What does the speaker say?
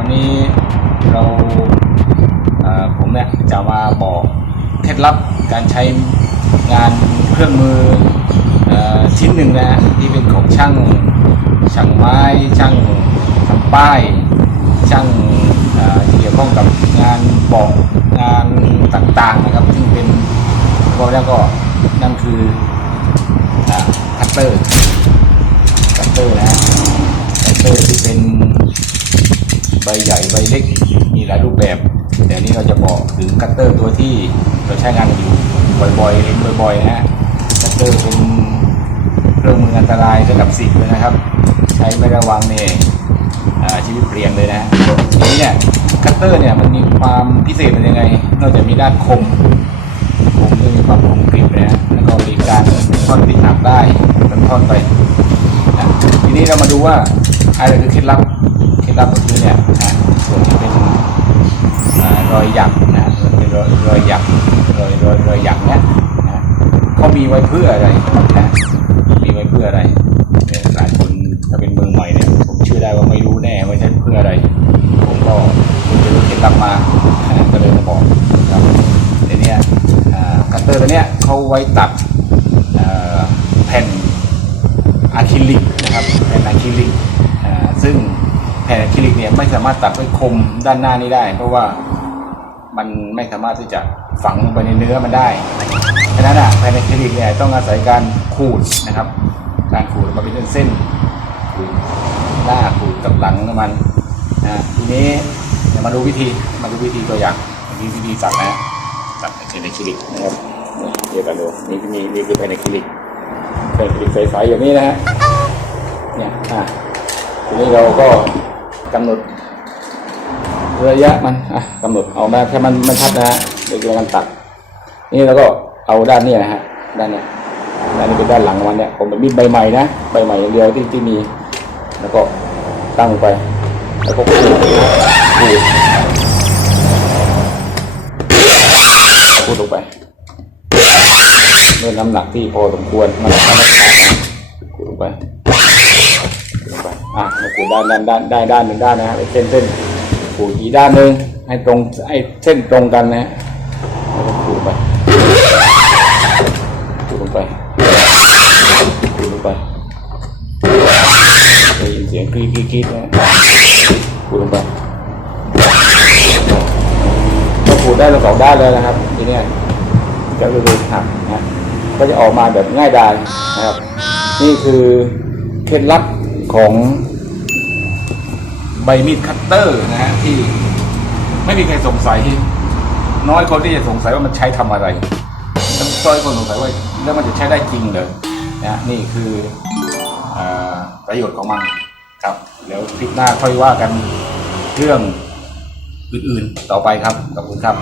วันนี้เราผมเนี่ยจะมาบอกเคล็ดลับการใช้งานเครื่องมืออชิ้นหนึ่งนะที่เป็นของช่างช่างไม้ช่างทำป้ายช่างเอ่อที่เกี่ยวข้องกับงานบอกงานต่างๆนะครับซึ่งเป็นพอแล้วก็นั่นคือคัตเตอร์คัตเตอร์นะคัตเตอร์ที่เป็น บใหญ่ใบเล็ก มีหลายรูปแบบแต่นนี้เราจะบอกถึงคัตเตอร์ตัวที่เราใช้งานอยู่บ่อยๆเห็นบ่อยๆนะคัตเตอร์เป็นเครื่องมืออันตรายระดับสิบเลยนะครับ ใช้ไม่ระวังเนี่ยอ่าชีวิตเปลี่ยนเลยนะทีนี้เนี่ยคัตเตอร์เนี่ยมันมีความพิเศษเป็นยังไง นอกจากมีด้านคมคมด้วยมีความคมกริบนะฮะแล้วก็มีการท่อนติดหนักได้เป็นท่อนไปนะทีนี้เรามาดูว่าอะไรคือเคล็ดลับ เคล็ดลับก็คือเนี่ยนะส่วนที่เป็น อยหยักนะเป็นรอยรอยหยักรอยรอยรอยหยักเนี่ยนะเขามีไว้เพื่ออะไรนะมีไว้เพื่ออะไรหลายคนถ้าเป็นมือใหม่เนี่ยผมเชื่อได้ว่าไม่รู้แน่ว่าใช้เพื่ออะไร ผมก็คุณจะรู้เคล็ดลับมาก็เลยมาบอกครับในเนี้ยคัตเตอร์ตัวเนี้ยเขาไว้ตัดแผ่นอะคริลิกนะครับแผ่นอะคริลิกซึ่งแผ่นอะคริลิกเนี่ยไม่สามารถตัดด้วยคมด้านหน้านี้ได้ เพราะว่า มันไม่สามารถที่จะฝังลงไปในเนื้อมันได้ฉะนั้นอะแผ่นคริลิกเนี่ยต้องอาศัยการขูดนะครับ การขูดมาเป็นเส้นๆขูดหน้าขูดกับหลังของมันนะทีนี้เดี๋ยวมาดูวิธีมาดูวิธีตัวอย่างวิธีวิธีตัดนะตัดแผ่นคริลิกนะครับนี่เดียวกันดูนี่นี่นี่คือแผ่นคริลิกแผ่นคริลิกใสๆอย่างนี้นะฮะเนี่ยอะทีนี้เราก็กำหนด ระยะมันอะกำหนดเอามาแค่มันมันชัดนะฮะเดี๋ยวเราตัด นี่เราก็เอาด้านนี้นะฮะด้านเนี้ยด้านนี้เป็นด้านหลังงมันเนี่ยผมเป็นมีดใบใหม่นะใบใหม่อย่างเดียวที่ที่มี แล้วก็ตั้งลงไป แล้วก็ขูดขูดขูดลงไปด้วยน้ำหนักที่พอสมควรมันไม่ขาดนะขูดลงไปขูดลงไปอะมาขูดด้านด้านด้านได้ด้านหนึ่งด้านนะฮะเป็นเส้นเส้น ขูดอีกด้านหนึ่งให้ตรงให้เส้นตรงกันนะฮะแล้วก็ขูดลงไปขูดลงไปขูดลงไปได้ยินเสียงกรีดกรีดกรีดนะฮะขูดลงไปพอขูดได้เราสองด้านแล้วนะครับทีนี้จะรูดูหักนะก็จะออกมาแบบง่ายดายนะครับ นี่คือเคล็ดลับของ ใบมีดคัตเตอร์นะฮะที่ไม่มีใครสงสัย น้อยคนที่จะสงสัยว่ามันใช้ทำอะไรน้อยคนสงสัยว่าแล้วมันจะใช้ได้จริงเลยนะนี่คืออประโยชน์ของมันครับแล้วคลิปหน้าค่อยว่ากันเรื่องอื่นๆต่อไปครับขอบคุณครับ